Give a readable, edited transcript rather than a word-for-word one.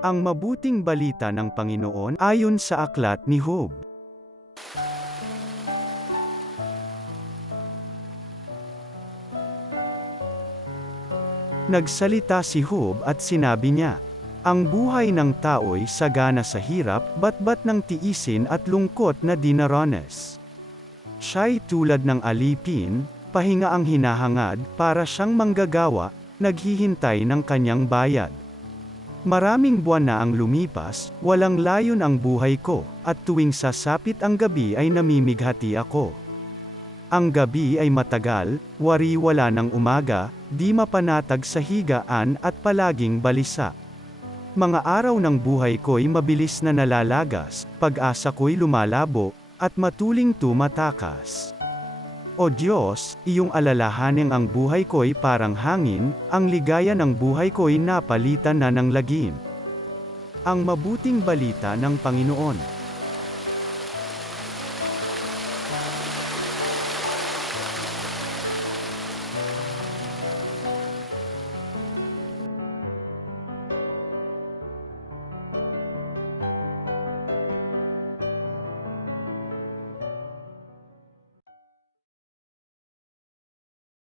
Ang mabuting balita ng Panginoon ayon sa aklat ni Job. Nagsalita si Job at sinabi niya, "Ang buhay ng tao'y sagana sa hirap, batbat ng tiisin at lungkot na dinaranas. Siya'y tulad ng alipin, pahinga ang hinahangad, para siyang manggagawa, naghihintay ng kanyang bayad. Maraming buwan na ang lumipas, walang layon ang buhay ko, at tuwing sasapit ang gabi ay namimighati ako. Ang gabi ay matagal, wari-wala ng umaga, di mapanatag sa higaan at palaging balisa. Mga araw ng buhay ko'y mabilis na nalalagas, pag-asa ko'y lumalabo, at matuling tumatakas. O Diyos, iyong alalahanin ang buhay ko'y parang hangin, ang ligaya ng buhay ko'y napalitan na ng lagim." Ang mabuting balita ng Panginoon.